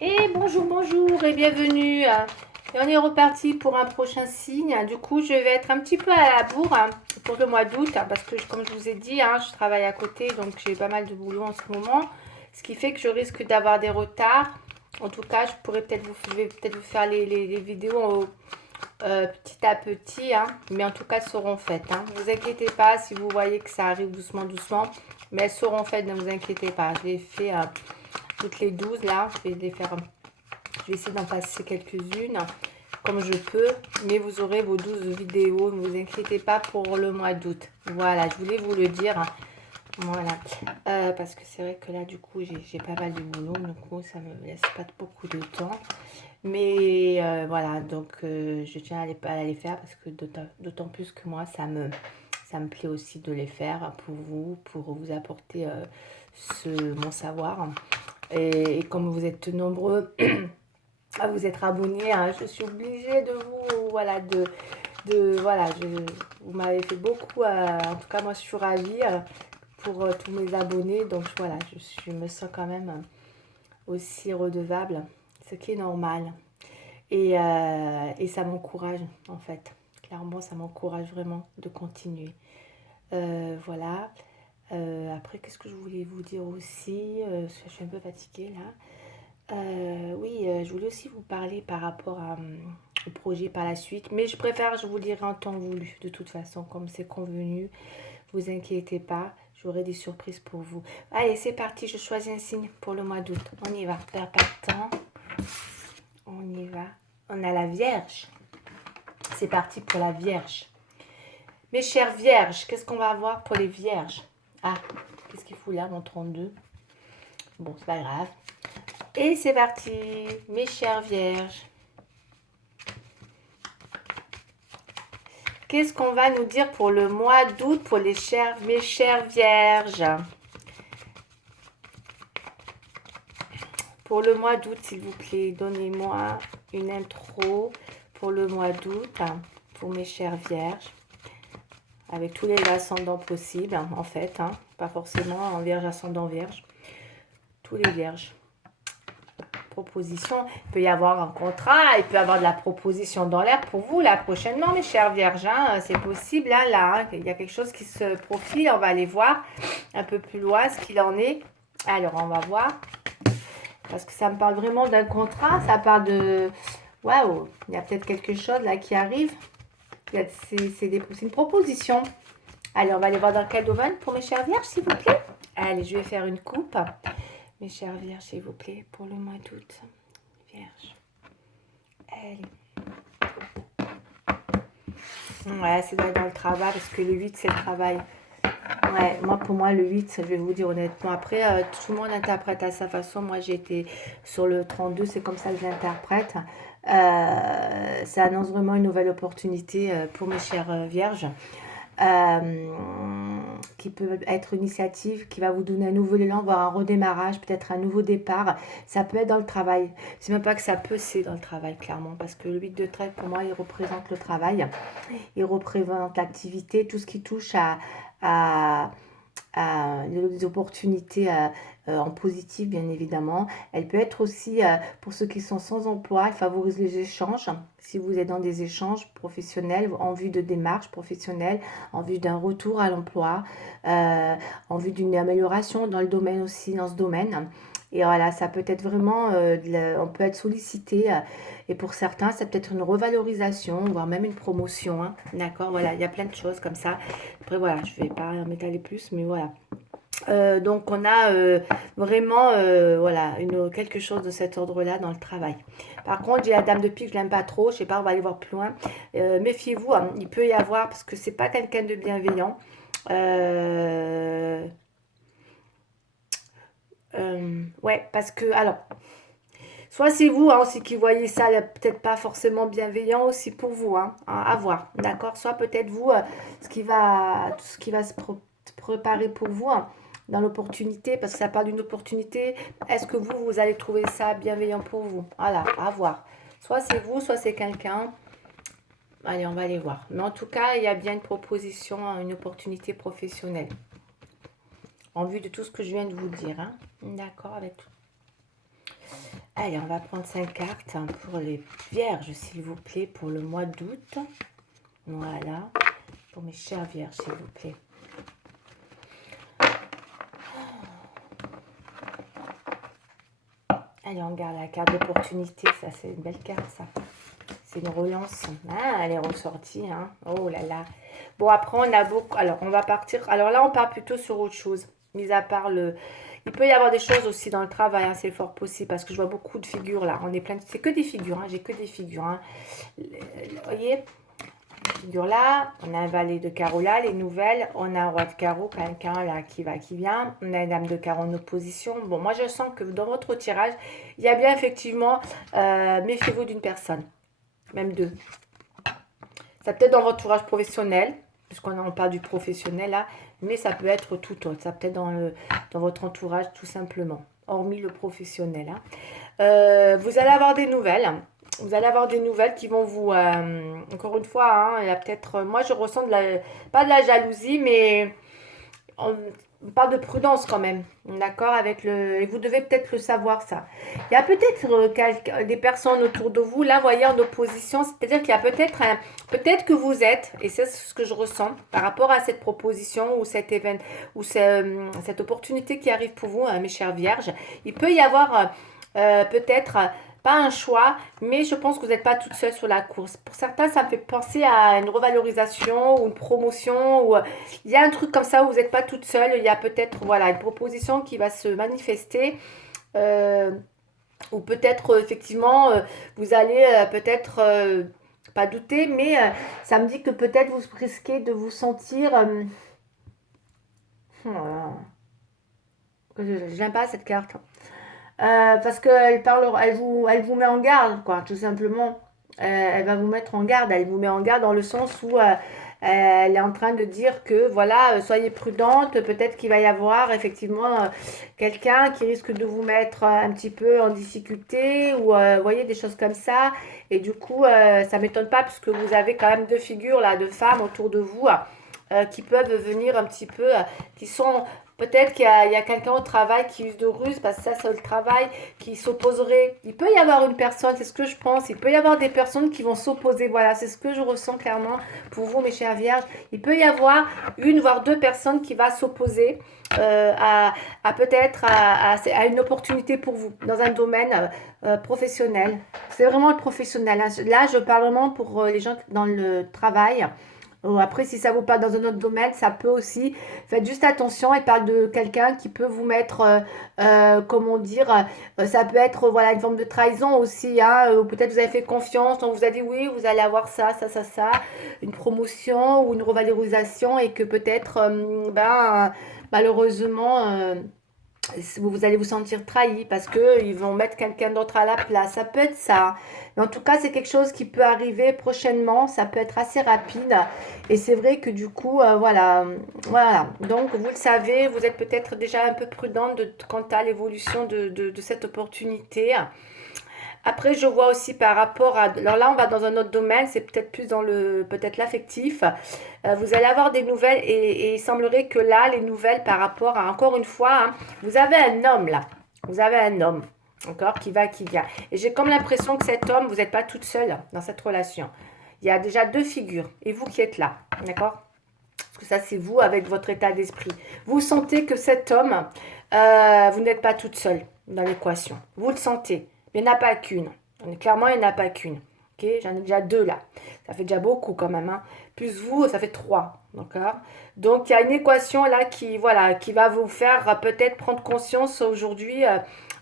Et bonjour, bonjour et bienvenue. Et on est reparti pour un prochain signe. Du coup, je vais être un petit peu à la bourre pour le mois d'août parce que, comme je vous ai dit, je travaille à côté, donc j'ai pas mal de boulot en ce moment. Ce qui fait que je risque d'avoir des retards. En tout cas, je vais peut-être vous faire les vidéos petit à petit, mais en tout cas, elles seront faites. Ne vous inquiétez pas si vous voyez que ça arrive doucement, doucement, mais elles seront faites, ne vous inquiétez pas. Je les fais toutes les 12 là, je vais les faire. Je vais essayer d'en passer quelques-unes comme je peux, mais vous aurez vos 12 vidéos, ne vous inquiétez pas pour le mois d'août. Voilà, je voulais vous le dire. Voilà, parce que c'est vrai que là, du coup, j'ai pas mal de boulot, du coup, ça me laisse pas beaucoup de temps. Mais voilà, donc je tiens à les faire parce que d'autant plus que moi, ça me plaît aussi de les faire pour vous apporter mon savoir. Et comme vous êtes nombreux à vous être abonnés, je suis obligée de vous, voilà, voilà, vous m'avez fait beaucoup, en tout cas moi je suis ravie pour tous mes abonnés, donc voilà, je me sens quand même aussi redevable, ce qui est normal. Et ça m'encourage en fait, clairement ça m'encourage vraiment de continuer. Voilà. Après, qu'est-ce que je voulais vous dire aussi je suis un peu fatiguée là. Oui, je voulais aussi vous parler par rapport au projet par la suite, mais je vous le dirai en temps voulu, de toute façon, comme c'est convenu. Vous inquiétez pas, j'aurai des surprises pour vous. Allez, c'est parti, je choisis un signe pour le mois d'août. On y va, perd pas de temps. On y va. On a la Vierge. C'est parti pour la Vierge. Mes chères Vierges, qu'est-ce qu'on va avoir pour les Vierges? Ah, qu'est-ce qu'il fout là, mon 32? Bon, c'est pas grave. Et c'est parti, mes chères Vierges. Qu'est-ce qu'on va nous dire pour le mois d'août pour mes chères Vierges? Pour le mois d'août, s'il vous plaît, donnez-moi une intro pour le mois d'août, pour mes chères Vierges, avec tous les ascendants possibles, en fait, pas forcément en Vierge, ascendant Vierge, tous les Vierges. Proposition, il peut y avoir un contrat, il peut y avoir de la proposition dans l'air pour vous là prochainement, mes chères Vierges, c'est possible là, il y a quelque chose qui se profile, on va aller voir un peu plus loin ce qu'il en est. Alors on va voir, parce que ça me parle vraiment d'un contrat, ça parle de, waouh, il y a peut-être quelque chose là qui arrive, c'est une proposition. Allez, on va aller voir dans quel domaine pour mes chères Vierges, s'il vous plaît. Allez, je vais faire une coupe. Mes chères Vierges, s'il vous plaît, pour le mois d'août. Vierge. Allez. Ouais, c'est dans le travail, parce que le 8, c'est le travail. Ouais, pour moi, le 8, je vais vous dire honnêtement. Après, tout le monde interprète à sa façon. Moi, j'ai été sur le 32, c'est comme ça que je l'interprète. Ça annonce vraiment une nouvelle opportunité pour mes chères Vierges. Qui peut être une initiative qui va vous donner un nouveau élan, voire un redémarrage, peut-être un nouveau départ. Ça peut être dans le travail. C'est même pas que ça peut, c'est dans le travail, clairement. Parce que le 8 de trèfle, pour moi, il représente le travail. Il représente l'activité, tout ce qui touche à, des opportunités en positif, bien évidemment. Elle peut être aussi, pour ceux qui sont sans emploi, elle favorise les échanges. Si vous êtes dans des échanges professionnels, en vue de démarches professionnelles, en vue d'un retour à l'emploi, en vue d'une amélioration dans le domaine aussi, dans ce domaine. Et voilà, ça peut être vraiment, on peut être sollicité. Et pour certains, ça peut être une revalorisation, voire même une promotion. D'accord, voilà, il y a plein de choses comme ça. Après, voilà, je ne vais pas m'étaler plus, mais voilà. Donc on a vraiment voilà, quelque chose de cet ordre-là dans le travail. Par contre, j'ai la dame de pique, je l'aime pas trop. Je sais pas, on va aller voir plus loin. Méfiez-vous, il peut y avoir, parce que c'est pas quelqu'un de bienveillant. Ouais, parce que, alors, soit c'est vous aussi qui voyez ça peut-être pas forcément bienveillant aussi pour vous, à voir, d'accord? Soit peut-être vous, ce qui va préparer pour vous dans l'opportunité, parce que ça parle d'une opportunité. Est-ce que vous allez trouver ça bienveillant pour vous? Voilà, à voir. Soit c'est vous, soit c'est quelqu'un. Allez, on va aller voir. Mais en tout cas, il y a bien une proposition, une opportunité professionnelle. En vue de tout ce que je viens de vous dire, D'accord, avec tout. Allez, on va prendre 5 cartes pour les vierges, s'il vous plaît, pour le mois d'août. Voilà, pour mes chères vierges, s'il vous plaît. Allez, on garde la carte d'opportunité, ça c'est une belle carte, ça. C'est une relance. Ah, elle est ressortie, hein. Oh là là. Bon, après, on a beaucoup... Alors, on va partir... Alors là, on part plutôt sur autre chose. Mis à part le... Il peut y avoir des choses aussi dans le travail, hein, c'est fort possible, parce que je vois beaucoup de figures, là. On est plein de... C'est que des figures, hein. J'ai que des figures, hein. Vous voyez, figure là, on a un valet de carreau là, les nouvelles, on a un roi de carreau, quelqu'un là qui va, qui vient, on a une dame de carreau en opposition. Bon, moi je sens que dans votre tirage, il y a bien effectivement, méfiez-vous d'une personne, même deux. Ça peut être dans votre entourage professionnel, puisqu'on parle du professionnel là, mais ça peut être tout autre, ça peut être dans votre entourage tout simplement, hormis le professionnel, hein. Vous allez avoir des nouvelles. Vous allez avoir des nouvelles qui vont vous... encore une fois, hein, il y a peut-être... moi, je ressens pas de la jalousie, mais on parle de prudence quand même. D'accord avec le... Et vous devez peut-être le savoir, ça. Il y a peut-être des personnes autour de vous, là, voyez, en opposition. C'est-à-dire qu'il y a peut-être peut-être que vous êtes, et c'est ce que je ressens, par rapport à cette proposition ou cet événement, ou cette opportunité qui arrive pour vous, mes chères vierges. Il peut y avoir... peut-être pas un choix, mais je pense que vous n'êtes pas toute seule sur la course. Pour certains, ça me fait penser à une revalorisation ou une promotion. Ou, il y a un truc comme ça où vous n'êtes pas toute seule. Il y a peut-être voilà, une proposition qui va se manifester. euh, ou peut-être effectivement, vous allez peut-être pas douter, mais ça me dit que peut-être vous risquez de vous sentir... j'aime pas cette carte. Parce qu'elle parle, elle vous met en garde, quoi, tout simplement. Elle va vous mettre en garde. Elle vous met en garde dans le sens où elle est en train de dire que, voilà, soyez prudente. Peut-être qu'il va y avoir effectivement quelqu'un qui risque de vous mettre un petit peu en difficulté ou, vous voyez, des choses comme ça. Et du coup, ça m'étonne pas parce que vous avez quand même deux figures là, de femmes autour de vous. Qui peuvent venir un petit peu, qui sont peut-être qu'il y a quelqu'un au travail qui use de ruse, parce que ça, c'est le travail, qui s'opposerait. Il peut y avoir une personne, c'est ce que je pense, il peut y avoir des personnes qui vont s'opposer. Voilà, c'est ce que je ressens clairement pour vous, mes chères vierges. Il peut y avoir une, voire deux personnes qui vont s'opposer à peut-être à une opportunité pour vous dans un domaine professionnel. C'est vraiment le professionnel, hein. Là, je parle vraiment pour les gens dans le travail. Après, si ça vous parle dans un autre domaine, ça peut aussi. Faites juste attention. Elle parle de quelqu'un qui peut vous mettre, comment dire, ça peut être voilà une forme de trahison aussi, hein, ou peut-être vous avez fait confiance, on vous a dit oui, vous allez avoir ça, ça, ça, ça, une promotion ou une revalorisation et que peut-être, malheureusement, vous allez vous sentir trahi parce qu'ils vont mettre quelqu'un d'autre à la place. Ça peut être ça. Mais en tout cas, c'est quelque chose qui peut arriver prochainement. Ça peut être assez rapide. Et c'est vrai que du coup, voilà. Voilà. Donc, vous le savez, vous êtes peut-être déjà un peu prudente quant à l'évolution de cette opportunité. Après, je vois aussi par rapport à... Alors là, on va dans un autre domaine, c'est peut-être plus dans le peut-être l'affectif. Vous allez avoir des nouvelles et il semblerait que là, les nouvelles par rapport à, encore une fois, hein, vous avez un homme là. Vous avez un homme, encore, qui va, qui vient. Et j'ai comme l'impression que cet homme, vous n'êtes pas toute seule dans cette relation. Il y a déjà deux figures et vous qui êtes là, d'accord? Parce que ça, c'est vous avec votre état d'esprit. Vous sentez que cet homme, vous n'êtes pas toute seule dans l'équation. Vous le sentez. Il n'y en a pas qu'une. Clairement, il n'y en a pas qu'une. Okay, j'en ai déjà deux là. Ça fait déjà beaucoup quand même, hein. Plus vous, ça fait trois. D'accord. Donc, il y a une équation là qui, voilà, qui va vous faire peut-être prendre conscience aujourd'hui.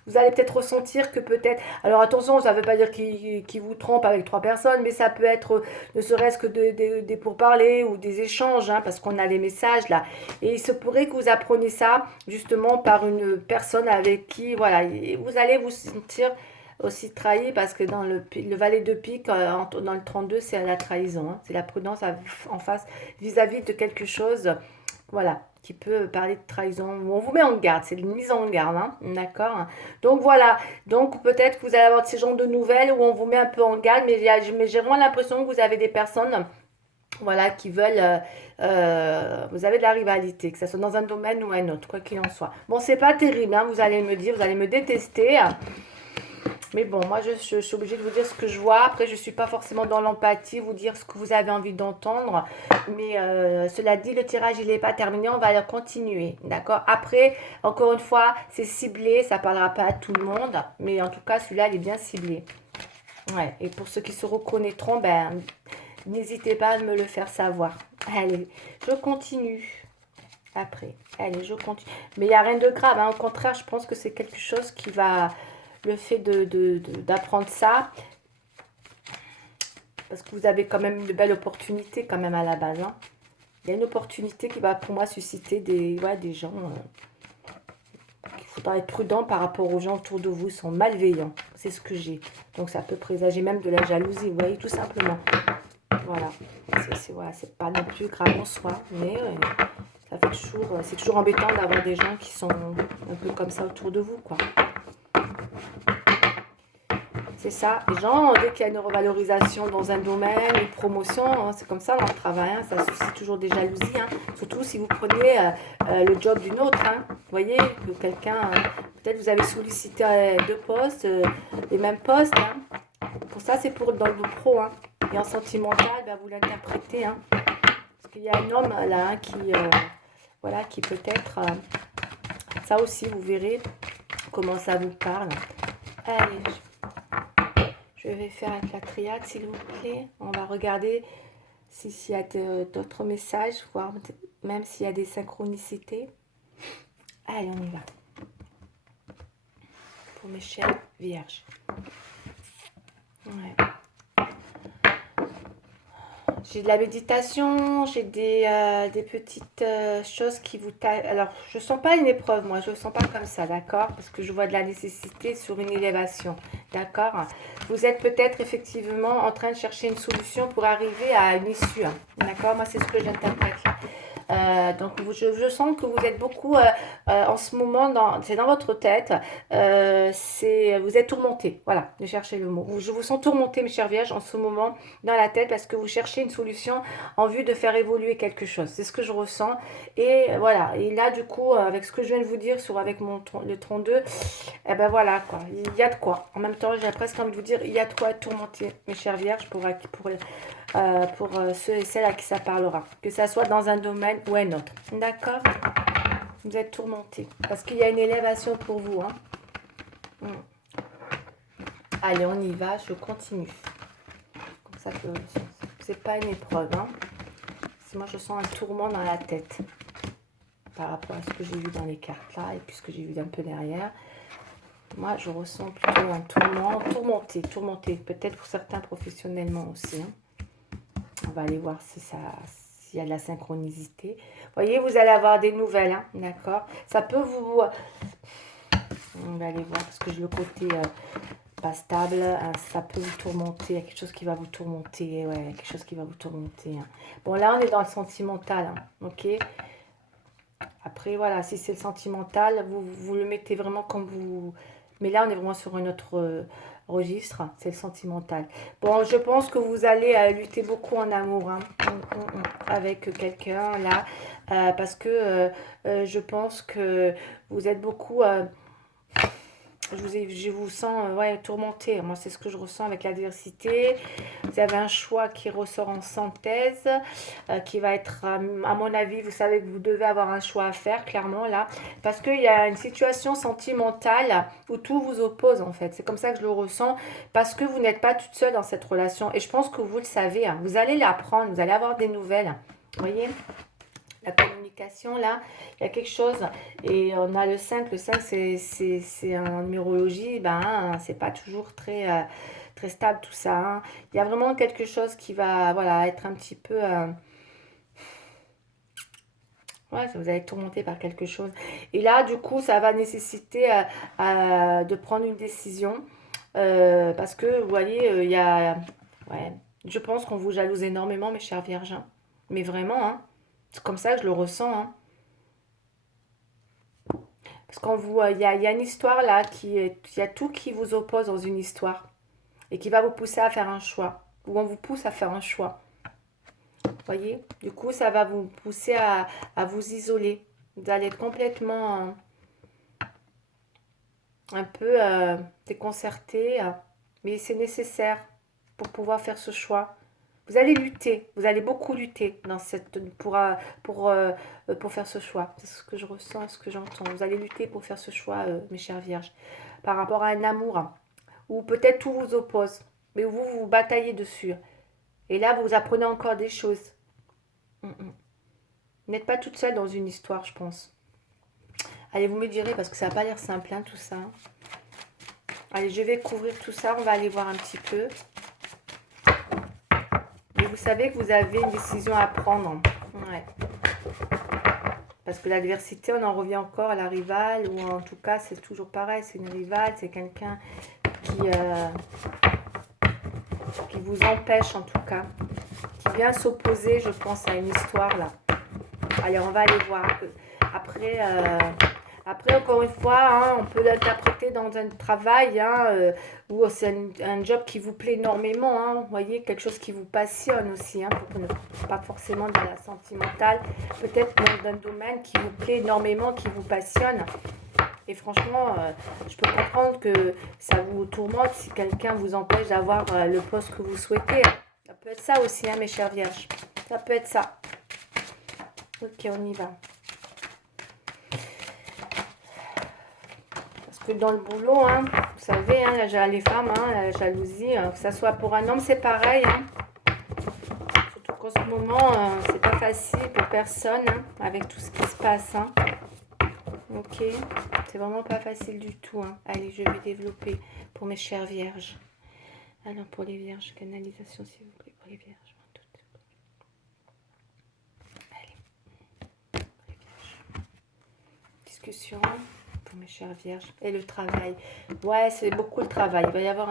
Vous allez peut-être ressentir que peut-être... Alors attention, ça ne veut pas dire qu'il vous trompe avec trois personnes, mais ça peut être ne serait-ce que des pourparlers ou des échanges, hein, parce qu'on a les messages là. Et il se pourrait que vous appreniez ça justement par une personne avec qui, voilà, vous allez vous sentir aussi trahi parce que dans le valet de pique, dans le 32, c'est la trahison, hein. C'est la prudence en face vis-à-vis de quelque chose, voilà, qui peut parler de trahison. On vous met en garde, c'est une mise en garde, hein, d'accord. Donc voilà, donc peut-être que vous allez avoir ces genres de nouvelles où on vous met un peu en garde, mais j'ai vraiment l'impression que vous avez des personnes, voilà, qui veulent, vous avez de la rivalité, que ce soit dans un domaine ou un autre, quoi qu'il en soit. Bon, c'est pas terrible, hein, vous allez me dire, vous allez me détester, Mais bon, moi, je suis obligée de vous dire ce que je vois. Après, je ne suis pas forcément dans l'empathie, vous dire ce que vous avez envie d'entendre. Mais cela dit, le tirage, il n'est pas terminé. On va le continuer. D'accord? Après, encore une fois, c'est ciblé. Ça ne parlera pas à tout le monde. Mais en tout cas, celui-là, il est bien ciblé. Ouais. Et pour ceux qui se reconnaîtront, ben, n'hésitez pas à me le faire savoir. Allez, je continue. Après, allez, je continue. Mais il n'y a rien de grave, hein. Au contraire, je pense que c'est quelque chose qui va... Le fait d'apprendre ça, parce que vous avez quand même une belle opportunité quand même à la base. Hein. Il y a une opportunité qui va pour moi susciter des gens... il faudra être prudent par rapport aux gens autour de vous. Ils sont malveillants. C'est ce que j'ai. Donc ça peut présager même de la jalousie. Vous voyez, tout simplement. Voilà. Voilà, c'est pas non plus grave en soi. Mais ça fait toujours... C'est toujours embêtant d'avoir des gens qui sont un peu comme ça autour de vous, quoi. C'est ça. Les gens, dès qu'il y a une revalorisation dans un domaine, une promotion, hein, c'est comme ça dans le travail, hein, ça suscite toujours des jalousies. Hein. Surtout si vous prenez le job d'une autre. Hein. Vous voyez, que quelqu'un, peut-être vous avez sollicité deux postes, les mêmes postes. Hein. Pour ça, c'est pour dans le pro. Hein. Et en sentimental, ben, vous l'interprétez. Hein. Parce qu'il y a un homme là hein, voilà, qui peut-être... ça aussi, vous verrez comment ça vous parle. Allez, je vais faire avec la triade, s'il vous plaît. On va regarder s'il y a d'autres messages, voir même s'il y a des synchronicités. Allez, on y va. Pour mes chers vierges. Ouais. J'ai de la méditation, j'ai des petites choses qui vous... Alors, je ne sens pas une épreuve, moi. Je ne sens pas comme ça, d'accord? Parce que je vois de la nécessité sur une élévation, d'accord? Vous êtes peut-être effectivement en train de chercher une solution pour arriver à une issue, hein, d'accord? Moi, c'est ce que j'interprète là. Donc je sens que vous êtes beaucoup en ce moment, c'est dans votre tête, vous êtes tourmenté, voilà, de chercher le mot. Je vous sens tourmenté, mes chers vierges, en ce moment dans la tête parce que vous cherchez une solution en vue de faire évoluer quelque chose. C'est ce que je ressens. Et voilà, et là du coup, avec ce que je viens de vous dire avec le 32, eh ben voilà quoi, il y a de quoi. En même temps, j'ai presque envie de vous dire, il y a de quoi tourmenter, mes chers vierges, pour ceux et celles à qui ça parlera. Que ça soit dans un domaine ou un autre. D'accord? Vous êtes tourmentés. Parce qu'il y a une élévation pour vous. Hein. Allez, on y va. Je continue. Comme ça, c'est pas une épreuve. Hein. Moi, je sens un tourment dans la tête. Par rapport à ce que j'ai vu dans les cartes là. Et puis ce que j'ai vu un peu derrière. Moi, je ressens plutôt un tourment. Tourmenté. Peut-être pour certains professionnellement aussi. Hein. On va aller voir s'il y a de la synchronicité. Vous voyez, vous allez avoir des nouvelles, hein, d'accord? Ça peut vous... On va aller voir, parce que j'ai le côté pas stable. Hein, ça peut vous tourmenter. Il y a quelque chose qui va vous tourmenter. Ouais, quelque chose qui va vous tourmenter. Hein. Bon, là, on est dans le sentimental, hein, ok? Après, voilà, si c'est le sentimental, vous le mettez vraiment comme vous... Mais là, on est vraiment sur un autre registre, c'est le sentimental. Bon, je pense que vous allez lutter beaucoup en amour hein, avec quelqu'un, là, parce que je pense que vous êtes beaucoup... je vous sens ouais, tourmenté. Moi, c'est ce que je ressens avec l'adversité. Vous avez un choix qui ressort en synthèse, qui va être, à mon avis, vous savez que vous devez avoir un choix à faire, clairement, là. Parce qu'il y a une situation sentimentale où tout vous oppose, en fait. C'est comme ça que je le ressens. Parce que vous n'êtes pas toute seule dans cette relation. Et je pense que vous le savez. Hein. Vous allez l'apprendre. Vous allez avoir des nouvelles. Vous voyez ? La communication là, il y a quelque chose et on a le 5 c'est en numérologie, ben c'est pas toujours très stable tout ça, hein. Il y a vraiment quelque chose qui va voilà, être un petit peu ouais, vous allez être tourmenté par quelque chose et là du coup ça va nécessiter de prendre une décision parce que vous voyez il y a ouais, je pense qu'on vous jalouse énormément mes chers vierges, hein. Mais vraiment hein. C'est comme ça que je le ressens. Hein. Parce qu'on vous, il y a une histoire là, il y a tout qui vous oppose dans une histoire. Et qui va vous pousser à faire un choix. Ou on vous pousse à faire un choix. Vous voyez? Du coup, ça va vous pousser à vous isoler. Vous allez être complètement... un peu déconcerté, mais c'est nécessaire pour pouvoir faire ce choix. Vous allez lutter, vous allez beaucoup lutter dans pour, euh, pour faire ce choix. C'est ce que je ressens, ce que j'entends. Vous allez lutter pour faire ce choix, mes chères vierges, par rapport à un amour, où peut-être tout vous oppose, mais vous vous bataillez dessus. Et là, vous apprenez encore des choses. Mm, mm. Vous n'êtes pas toute seule dans une histoire, je pense. Allez, vous me direz, parce que ça n'a pas l'air simple, hein, tout ça. Allez, je vais couvrir tout ça, on va aller voir un petit peu. Et vous savez que vous avez une décision à prendre. Ouais. Parce que l'adversité, on en revient encore à la rivale, ou en tout cas, c'est toujours pareil, c'est une rivale, c'est quelqu'un qui vous empêche en tout cas, qui vient s'opposer, je pense, à une histoire là. Allez, on va aller voir. Après, encore une fois, hein, on peut l'interpréter dans un travail où c'est un job qui vous plaît énormément. Hein, vous voyez, quelque chose qui vous passionne aussi, hein, pas forcément dans la sentimentale, peut-être dans un domaine qui vous plaît énormément, qui vous passionne. Et franchement, je peux comprendre que ça vous tourmente si quelqu'un vous empêche d'avoir le poste que vous souhaitez. Ça peut être ça aussi, hein, mes chères vierges. Ça peut être ça. Ok, on y va. Parce que dans le boulot, hein, vous savez, hein, les femmes, hein, la jalousie, que ça soit pour un homme, c'est pareil. Hein. Surtout qu'en ce moment, c'est pas facile pour personne, hein, avec tout ce qui se passe. Hein. Ok, c'est vraiment pas facile du tout. Hein. Allez, je vais développer pour mes chères vierges. Alors, pour les vierges, canalisation, s'il vous plaît, pour les vierges. Allez, pour les vierges. Discussion pour mes chères vierges. Et le travail. Ouais, c'est beaucoup le travail. Il va y avoir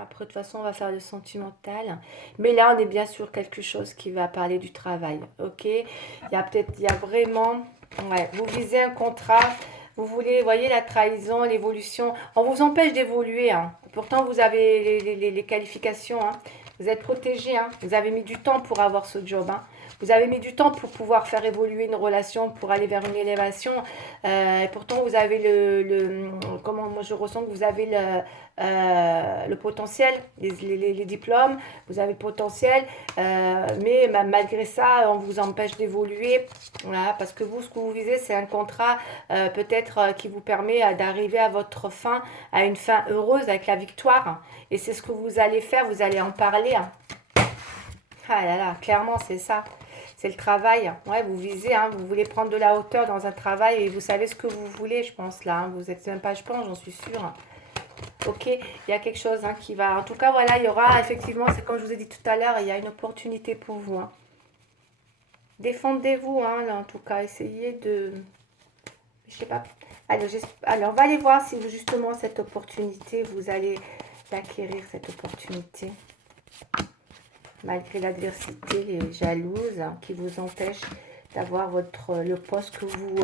après, de toute façon, on va faire le sentimental. Mais là, on est bien sûr quelque chose qui va parler du travail. Ok, il y a vraiment... Ouais, vous visez un contrat, vous voulez, vous voyez la trahison, l'évolution. On vous empêche d'évoluer. Hein. Pourtant, vous avez les qualifications. Hein. Vous êtes protégé. Hein. Vous avez mis du temps pour avoir ce job. Hein. Vous avez mis du temps pour pouvoir faire évoluer une relation, pour aller vers une élévation. Et pourtant, vous avez comment moi je ressens que vous avez le potentiel, les diplômes, vous avez le potentiel, mais malgré ça, on vous empêche d'évoluer. Voilà, parce que vous, ce que vous visez, c'est un contrat peut-être qui vous permet d'arriver à votre fin, à une fin heureuse avec la victoire. Et c'est ce que vous allez faire, vous allez en parler. Ah là là, clairement, c'est ça. C'est le travail. Ouais, vous visez, hein, vous voulez prendre de la hauteur dans un travail et vous savez ce que vous voulez, je pense, là. Hein. Vous êtes même pas, je pense, j'en suis sûre. Ok, il y a quelque chose qui va... En tout cas, voilà, il y aura effectivement, c'est comme je vous ai dit tout à l'heure, il y a une opportunité pour vous. Hein. Défendez-vous, hein, là, en tout cas. Essayez de... Je sais pas. Alors, on va aller voir si justement cette opportunité, vous allez l'acquérir, cette opportunité. Malgré l'adversité, les jalouses hein, qui vous empêchent d'avoir le poste que vous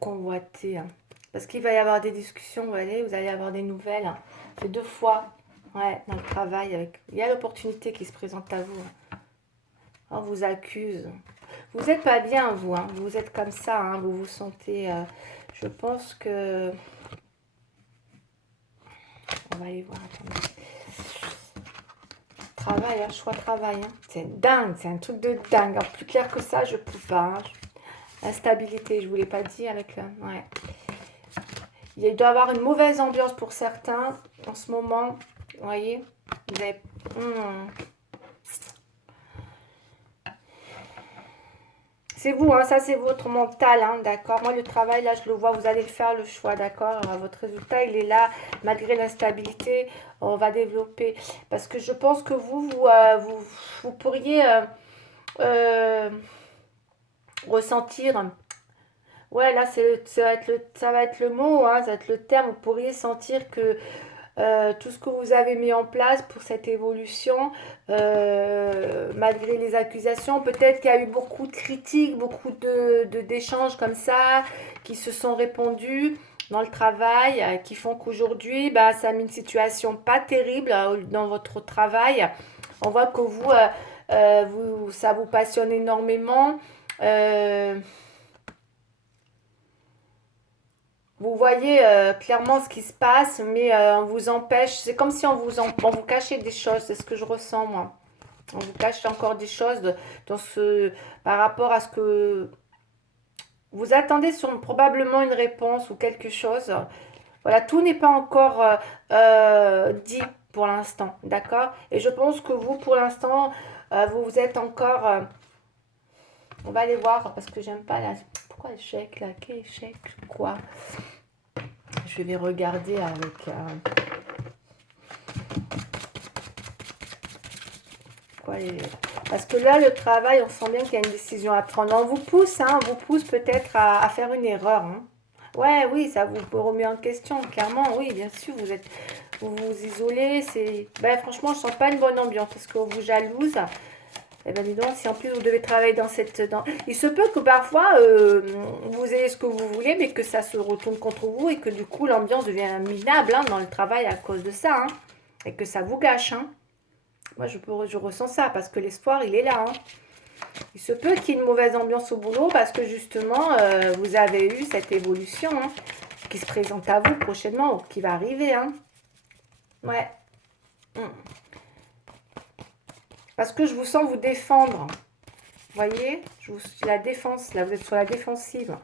convoitez. Hein. Parce qu'il va y avoir des discussions, vous allez avoir des nouvelles. Hein. C'est 2 fois ouais, dans le travail. Il y a l'opportunité qui se présente à vous. Hein. On vous accuse. Vous n'êtes pas bien, vous. Hein. Vous êtes comme ça. Hein. Vous vous sentez... je pense que... On va aller voir. Attendez. Travail, hein, choix travail. Hein. C'est dingue, c'est un truc de dingue. Alors, plus clair que ça, je ne peux pas. Hein. La stabilité, je ne vous l'ai pas dit avec... ouais. Il doit y avoir une mauvaise ambiance pour certains en ce moment. Vous voyez, vous avez... C'est vous, hein, ça c'est votre mental, hein, d'accord. Moi le travail, là je le vois, vous allez faire le choix, d'accord. Votre résultat, il est là, malgré l'instabilité, on va développer. Parce que je pense que vous pourriez ressentir... Ouais, là, ça va être le mot, hein, ça va être le terme. Vous pourriez sentir que tout ce que vous avez mis en place pour cette évolution, malgré les accusations, peut-être qu'il y a eu beaucoup de critiques, beaucoup d'échanges comme ça, qui se sont répandus dans le travail, qui font qu'aujourd'hui, bah, ça a mis une situation pas terrible dans votre travail. On voit que ça vous passionne énormément. Vous voyez clairement ce qui se passe, mais on vous empêche. C'est comme si on vous cachait des choses. C'est ce que je ressens, moi. On vous cache encore des choses dans par rapport à ce que vous attendez sur probablement une réponse ou quelque chose. Voilà, tout n'est pas encore dit pour l'instant, d'accord? Et je pense que vous, pour l'instant, vous êtes encore... on va aller voir parce que j'aime pas la... Pourquoi échec là? Quel échec? Quoi? Je vais regarder avec... Parce que là, le travail, on sent bien qu'il y a une décision à prendre. On vous pousse, hein, on vous pousse peut-être à faire une erreur. Hein. Ouais, oui, ça vous remet en question, clairement. Oui, bien sûr, vous vous isolez. Ben, franchement, je sens pas une bonne ambiance parce qu'on vous jalouse. Eh ben, dis donc, si en plus vous devez travailler dans cette... Il se peut que parfois, vous ayez ce que vous voulez, mais que ça se retourne contre vous et que du coup, l'ambiance devient minable hein, dans le travail à cause de ça. Hein, et que ça vous gâche. Hein. Moi, je ressens ça parce que l'espoir, il est là. Hein. Il se peut qu'il y ait une mauvaise ambiance au boulot parce que justement, vous avez eu cette évolution hein, qui se présente à vous prochainement ou qui va arriver. Hein. Ouais. Parce que je vous sens vous défendre. Vous voyez, la défense, là, vous êtes sur la défensive.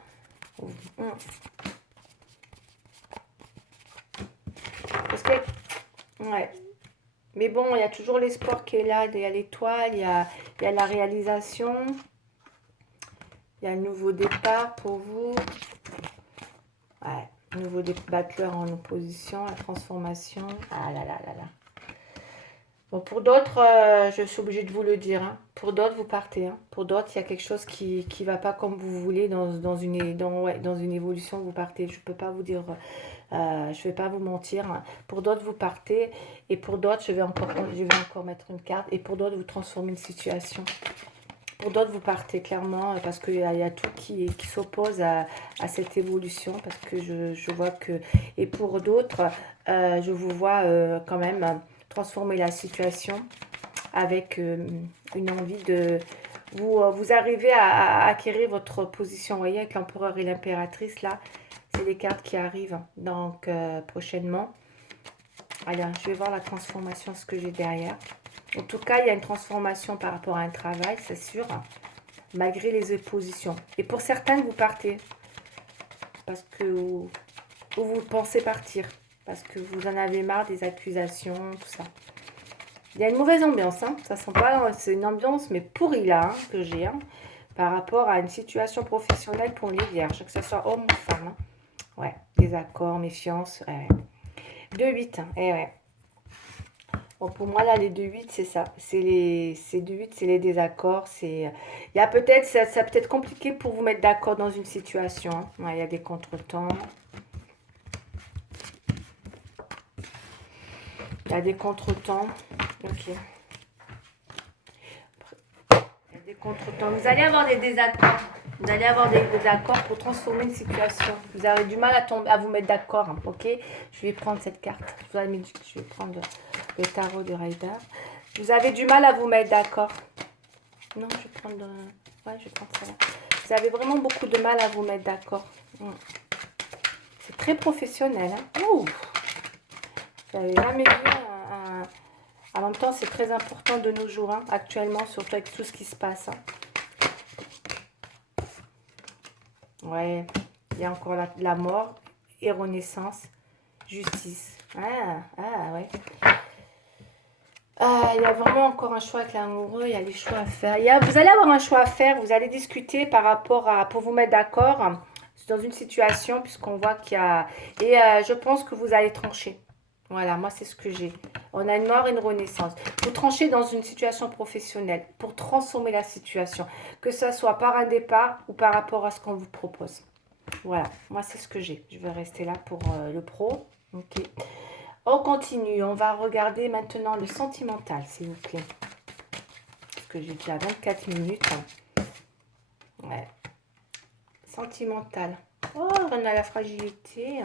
Parce que, ouais. Mais bon, il y a toujours l'espoir qui est là. Il y a l'étoile, il y a la réalisation. Il y a un nouveau départ pour vous. Ouais, nouveau battleur en opposition, la transformation. Ah là là là là. Bon, pour d'autres, je suis obligée de vous le dire. Hein. Pour d'autres, vous partez. Hein. Pour d'autres, il y a quelque chose qui ne va pas comme vous voulez dans une évolution. Vous partez. Je ne peux pas vous dire, je ne vais pas vous mentir. Hein. Pour d'autres, vous partez. Et pour d'autres, je vais encore mettre une carte. Et pour d'autres, vous transformez une situation. Pour d'autres, vous partez clairement parce qu'il y a tout qui s'oppose à cette évolution. Parce que je vois que... Et pour d'autres, je vous vois quand même transformer la situation avec une envie de... Vous arrivez à acquérir votre position. Vous voyez, avec l'empereur et l'impératrice, là, c'est des cartes qui arrivent. Donc, prochainement. Alors, je vais voir la transformation, ce que j'ai derrière. En tout cas, il y a une transformation par rapport à un travail, c'est sûr, malgré les oppositions. Et pour certains, vous partez parce que vous pensez partir, parce que vous en avez marre des accusations, tout ça. Il y a une mauvaise ambiance, hein. Ça sent pas, c'est une ambiance, mais pourrie là, hein, que j'ai, hein, par rapport à une situation professionnelle pour les vierges, que ce soit homme ou femme. Hein. Ouais, désaccord, méfiance. Ouais. 2-8, hein, eh ouais. Bon, pour moi, là, les 2-8, c'est ça. C'est 2-8, c'est les désaccords. Il y a peut-être, ça peut être compliqué pour vous mettre d'accord dans une situation. Hein. Ouais, il y a des contretemps. Il y a des contretemps. Ok. Il y a des contretemps. Vous allez avoir des désaccords. Vous allez avoir des désaccords pour transformer une situation. Vous avez du mal à vous mettre d'accord. Hein. Ok. Je vais prendre cette carte. Je vais prendre le tarot de Rider. Vous avez du mal à vous mettre d'accord. Non, je vais prendre... Ouais, je vais prendre ça là. Vous avez vraiment beaucoup de mal à vous mettre d'accord. C'est très professionnel. Hein. Ouh. Vous n'avez jamais vu un... En même temps, c'est très important de nos jours, hein, actuellement, surtout avec tout ce qui se passe. Hein. Ouais, il y a encore la mort et renaissance, justice. Ah ouais. Il y a vraiment encore un choix avec l'amoureux, il y a des choix à faire. Vous allez avoir un choix à faire, vous allez discuter par rapport à, pour vous mettre d'accord dans une situation, puisqu'on voit qu'il y a... Et je pense que vous allez trancher. Voilà, moi c'est ce que j'ai. On a une mort et une renaissance. Vous tranchez dans une situation professionnelle pour transformer la situation, que ce soit par un départ ou par rapport à ce qu'on vous propose. Voilà, moi c'est ce que j'ai. Je vais rester là pour le pro. Ok. On continue, on va regarder maintenant le sentimental, s'il vous plaît. Parce que j'ai déjà 24 minutes. Ouais. Sentimental. Oh, on a la fragilité.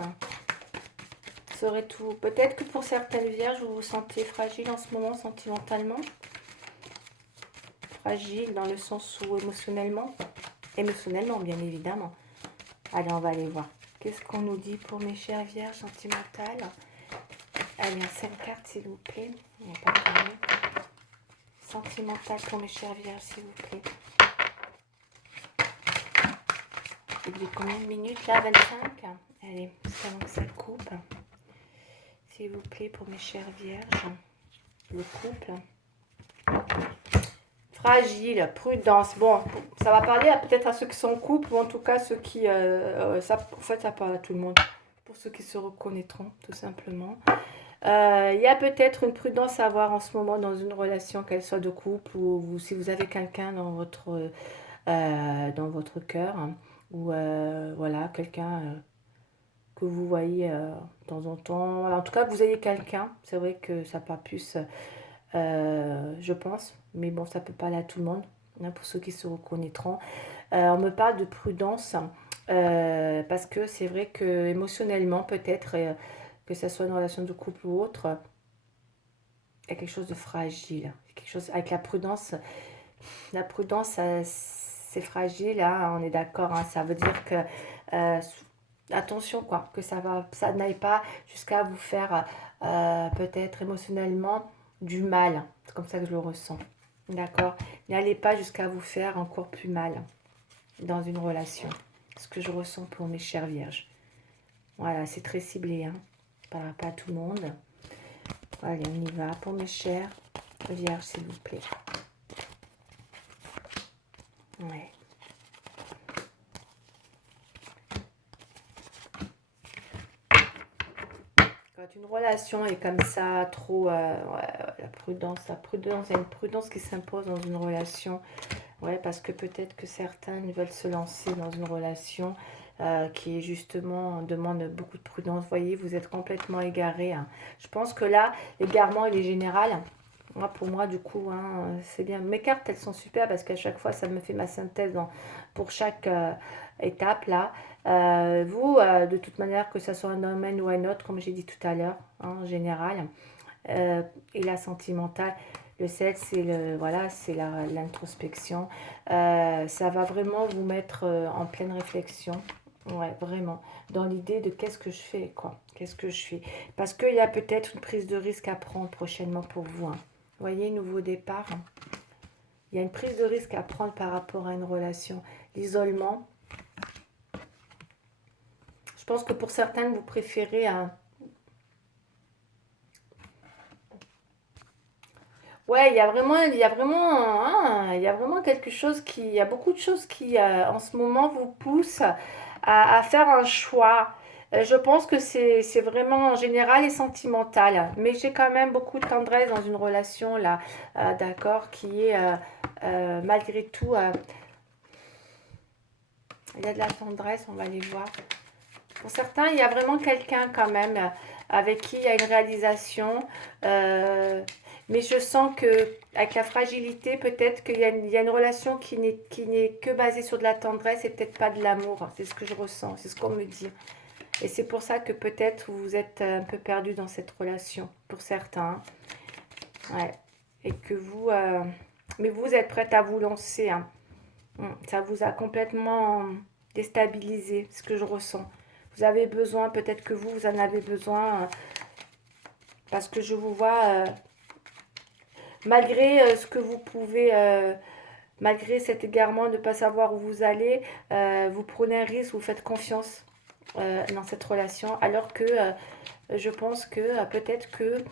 Serait tout. Peut-être que pour certaines vierges, vous vous sentez fragile en ce moment sentimentalement. Fragile dans le sens où émotionnellement. Émotionnellement, bien évidemment. Allez, on va aller voir. Qu'est-ce qu'on nous dit pour mes chères vierges sentimentales? Allez, un 5 cartes, s'il vous plaît. Il n'y a pas de problème. Sentimental pour mes chères vierges, s'il vous plaît. Il y a combien de minutes là? 25. Allez, c'est avant que ça coupe. S'il vous plaît, pour mes chères vierges. Le couple. Fragile, prudence. Bon, ça va parler peut-être à ceux qui sont en couple ou en tout cas ceux qui... en fait, ça parle à tout le monde. Pour ceux qui se reconnaîtront, tout simplement. Il y a peut-être une prudence à avoir en ce moment dans une relation, qu'elle soit de couple ou si vous avez quelqu'un dans votre cœur. Hein, ou voilà, quelqu'un que vous voyez de temps en temps. En tout cas, vous ayez quelqu'un. C'est vrai que ça part plus... je pense, mais bon, ça peut parler à tout le monde, hein, pour ceux qui se reconnaîtront. On me parle de prudence, parce que c'est vrai que émotionnellement, peut-être, que ce soit une relation de couple ou autre, il y a quelque chose de fragile. Quelque chose, avec la prudence, c'est fragile, hein, on est d'accord, hein, ça veut dire que... attention, quoi, que ça n'aille pas jusqu'à vous faire, peut-être émotionnellement, du mal. C'est comme ça que je le ressens. D'accord? N'allez pas jusqu'à vous faire encore plus mal dans une relation. Ce que je ressens pour mes chères vierges. Voilà, c'est très ciblé. Hein. Pas à tout le monde. Allez, on y va pour mes chères vierges, s'il vous plaît. Ouais. Quand une relation est comme ça, trop... la prudence, il y a une prudence qui s'impose dans une relation. Ouais, parce que peut-être que certains veulent se lancer dans une relation qui justement demande beaucoup de prudence. Vous voyez, vous êtes complètement égaré. Hein. Je pense que là, l'égarement, il est général. Moi, pour moi, du coup, hein, c'est bien. Mes cartes, elles sont super parce qu'à chaque fois, ça me fait ma synthèse pour chaque étape là. Vous, de toute manière, que ce soit un domaine ou un autre, comme j'ai dit tout à l'heure, hein, en général, et la sentimentale, le sexe, c'est voilà, c'est l'introspection. Ça va vraiment vous mettre en pleine réflexion. Ouais, vraiment. Dans l'idée de qu'est-ce que je fais, quoi. Qu'est-ce que je fais. Parce qu'il y a peut-être une prise de risque à prendre prochainement pour vous. Hein. Vous voyez, nouveau départ. Hein. Il y a une prise de risque à prendre par rapport à une relation. L'isolement. Je pense que pour certains, vous préférez un... Ouais, il y a vraiment quelque chose qui, il y a beaucoup de choses qui, en ce moment, vous poussent à faire un choix. Je pense que c'est vraiment en général et sentimental, mais j'ai quand même beaucoup de tendresse dans une relation là, d'accord, qui est malgré tout, il y a de la tendresse, on va aller voir. Pour certains, il y a vraiment quelqu'un quand même avec qui il y a une réalisation. Mais je sens que avec la fragilité, peut-être qu'il y a une relation qui n'est que basée sur de la tendresse et peut-être pas de l'amour. C'est ce que je ressens, c'est ce qu'on me dit. Et c'est pour ça que peut-être vous êtes un peu perdu dans cette relation, pour certains. Ouais. Et que vous... mais vous êtes prête à vous lancer. Hein. Ça vous a complètement déstabilisé, ce que je ressens. Vous avez besoin, peut-être que vous en avez besoin, parce que je vous vois, malgré ce que vous pouvez, malgré cet égarement de ne pas savoir où vous allez, vous prenez un risque, vous faites confiance dans cette relation, alors que je pense que peut-être que,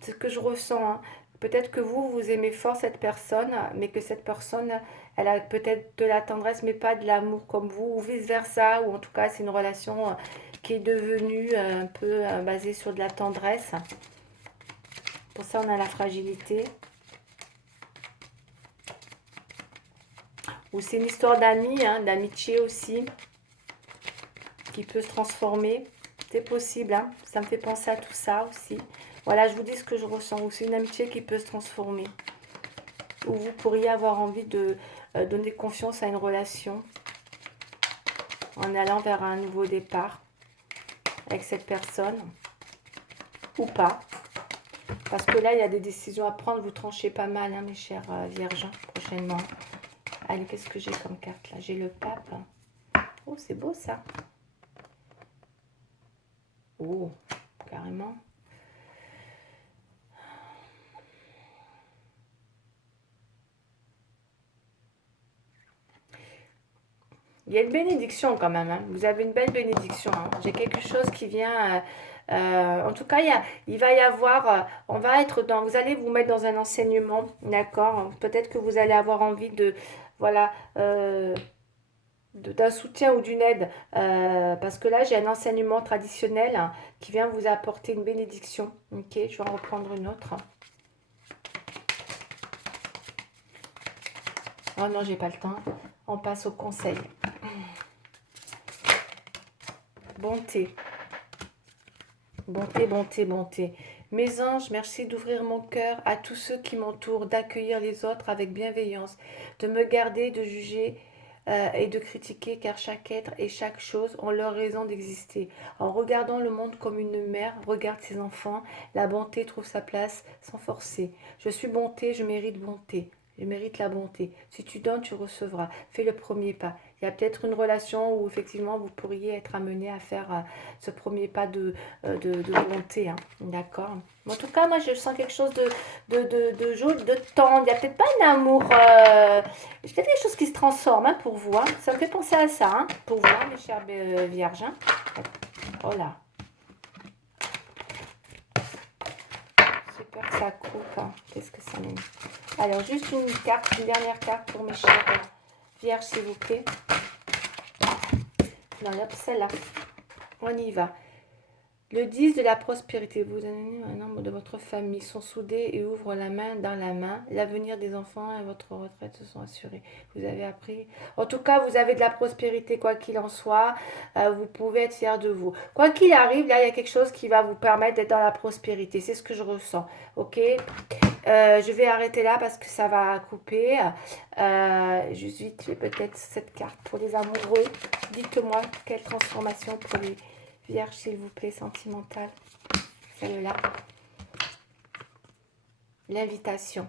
c'est ce que je ressens, hein, peut-être que vous aimez fort cette personne, mais que cette personne, elle a peut-être de la tendresse, mais pas de l'amour comme vous, ou vice-versa, ou en tout cas, c'est une relation qui est devenue un peu basée sur de la tendresse. Pour ça, on a la fragilité. Ou c'est une histoire d'amis, hein, d'amitié aussi, qui peut se transformer. C'est possible, hein, ça me fait penser à tout ça aussi. Voilà, je vous dis ce que je ressens. Ou c'est une amitié qui peut se transformer. Ou vous pourriez avoir envie de donner confiance à une relation en allant vers un nouveau départ avec cette personne. Ou pas. Parce que là, il y a des décisions à prendre. Vous tranchez pas mal, hein, mes chers vierges, prochainement. Allez, qu'est-ce que j'ai comme carte là? J'ai le pape. Oh, c'est beau ça. Oh, carrément. Il y a une bénédiction quand même, hein. Vous avez une belle bénédiction, hein. J'ai quelque chose qui vient. En tout cas, il va y avoir. On va être dans. Vous allez vous mettre dans un enseignement, d'accord? Peut-être que vous allez avoir envie de. Voilà. D'un soutien ou d'une aide. Parce que là, j'ai un enseignement traditionnel, hein, qui vient vous apporter une bénédiction. Ok, je vais en reprendre une autre. Oh non, j'ai pas le temps. On passe au conseil. Bonté. Bonté, bonté, bonté. Mes anges, merci d'ouvrir mon cœur à tous ceux qui m'entourent, d'accueillir les autres avec bienveillance, de me garder, de juger et de critiquer, car chaque être et chaque chose ont leur raison d'exister. En regardant le monde comme une mère regarde ses enfants, la bonté trouve sa place sans forcer. Je suis bonté, je mérite bonté. Je mérite la bonté. Si tu donnes, tu recevras. Fais le premier pas. Il y a peut-être une relation où effectivement vous pourriez être amené à faire ce premier pas de bonté, hein. D'accord. En tout cas, moi, je sens quelque chose de joli, de tendre. Il n'y a peut-être pas un amour. Il y a peut-être quelque chose qui se transforme, hein, pour vous, hein. Ça me fait penser à ça, hein, pour vous, hein, mes chers vierges, hein. Oh là, super que ça coupe, hein. Qu'est-ce que ça met? Alors, juste une carte, une dernière carte pour mes chers vierges, s'il vous plaît. Non, hop, celle-là. On y va. Le 10 de la prospérité, vous avez un membre de votre famille sont soudés et ouvrent la main dans la main. L'avenir des enfants et votre retraite se sont assurés. Vous avez appris. En tout cas, vous avez de la prospérité, quoi qu'il en soit. Vous pouvez être fiers de vous. Quoi qu'il arrive, là, il y a quelque chose qui va vous permettre d'être dans la prospérité. C'est ce que je ressens. Ok. Je vais arrêter là parce que ça va couper. Juste vite, j'ai peut-être cette carte pour les amoureux. Dites-moi quelle transformation pour les vierges, s'il vous plaît, sentimentale. Celle-là. L'invitation.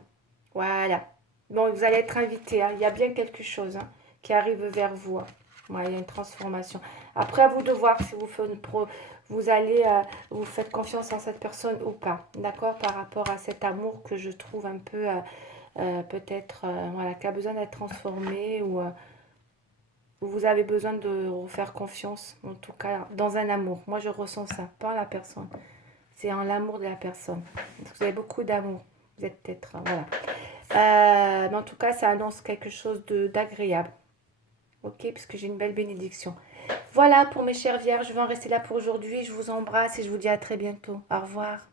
Voilà. Bon, vous allez être invité, hein. Il y a bien quelque chose, hein, qui arrive vers vous, hein. Ouais, il y a une transformation. Après, à vous de voir si vous faites vous allez, vous faites confiance en cette personne ou pas. D'accord? Par rapport à cet amour que je trouve un peu, peut-être, voilà, qui a besoin d'être transformé ou vous avez besoin de refaire confiance, en tout cas, dans un amour. Moi, je ressens ça, pas en la personne. C'est en l'amour de la personne. Vous avez beaucoup d'amour. Vous êtes peut-être, voilà. Mais en tout cas, ça annonce quelque chose d'agréable. Ok, puisque j'ai une belle bénédiction. Voilà pour mes chères vierges, je vais en rester là pour aujourd'hui. Je vous embrasse et je vous dis à très bientôt. Au revoir.